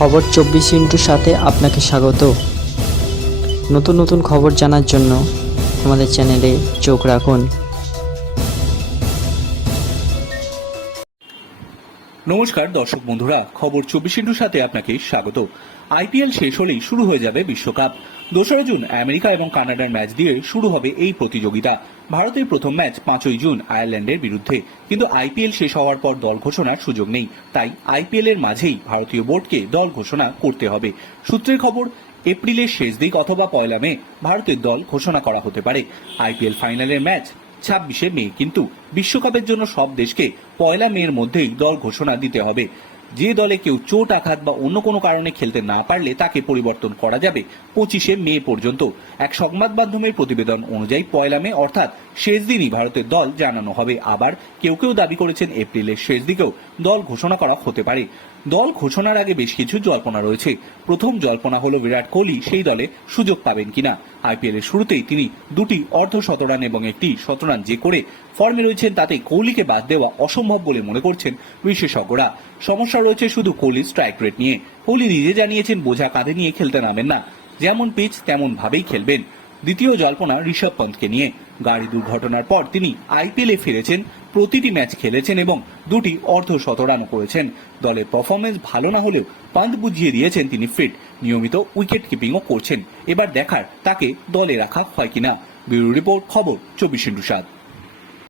খবর 24 সাথে আপনাকে স্বাগত। নতুন নতুন খবর জানার জন্য আমাদের চ্যানেলে চোখ রাখুন। নমস্কার দর্শক বন্ধুরা, খবর 24 সাথে আপনাকে স্বাগত। আইপিএল শেষ হলেই শুরু হয়ে যাবে বিশ্বকাপ। 2 জুন আমেরিকা এবং কানাডার ম্যাচ দিয়ে শুরু হবে এই প্রতিযোগিতা। ভারতের প্রথম ম্যাচ 5 জুন আয়ারল্যান্ডের বিরুদ্ধে। কিন্তু আইপিএল শেষ হওয়ার পর দল ঘোষণার সুযোগ নেই, তাই আইপিএল এর মাঝেই ভারতীয় বোর্ডকে দল ঘোষণা করতে হবে। সূত্রের খবর, এপ্রিলের শেষ দিক অথবা 1 মে ভারতের দল ঘোষণা করা হতে পারে। আইপিএল ফাইনালের ম্যাচ 26 মে, কিন্তু বিশ্বকাপের জন্য সব দেশকে 1 মের মধ্যেই দল ঘোষণা দিতে হবে। যে দলে কেউ চোট, আঘাত বা অন্য কোনো কারণে খেলতে না পারলে তাকে পরিবর্তন করা যাবে 25 মে পর্যন্ত। এক সংবাদ মাধ্যমের প্রতিবেদন অনুযায়ী 1 মে অর্থাৎ শেষ দিনই ভারতের দল জানানো হবে। আবার কেউ কেউ দাবি করেছেন এপ্রিলের শেষ দিকেও দল ঘোষণা করা হতে পারে। দল ঘোষণার আগে বেশ কিছু জল্পনা রয়েছে। প্রথম জল্পনা হলো বিরাট কোহলি সেই দলে সুযোগ পাবেন কিনা। আইপিএল এর শুরুতেই তিনি 2টি অর্ধ-শতরান এবং 1টি শতরান যে করে ফর্মে রয়েছেন, তাতে কোহলিকে বাদ দেওয়া অসম্ভব বলে মনে করছেন বিশেষজ্ঞরা। সমস্যা রয়েছে শুধু কোহলির স্ট্রাইক রেট নিয়ে। কোহলি নিজে জানিয়েছেন বোঝা কাঁধে নিয়ে খেলতে নামেন না, যেমন পিচ তেমন ভাবেই খেলবেন। দ্বিতীয় জল্পনা ঋষভ পন্থকে নিয়ে। গাড়ি দুর্ঘটনার পর তিনি আইপিএল এ ফিরেছেন, প্রতিটি ম্যাচ খেলেছেন এবং 2টি অর্ধ-শতরানও করেছেন। দলের পারফরমেন্স ভালো না হলেও পান্ত বুঝিয়ে দিয়েছেন তিনি ফিট, নিয়মিত উইকেট কিপিংও করছেন। এবার দেখার তাকে দলে রাখা হয় কিনা। ব্যুরো রিপোর্ট, খবর 24/7।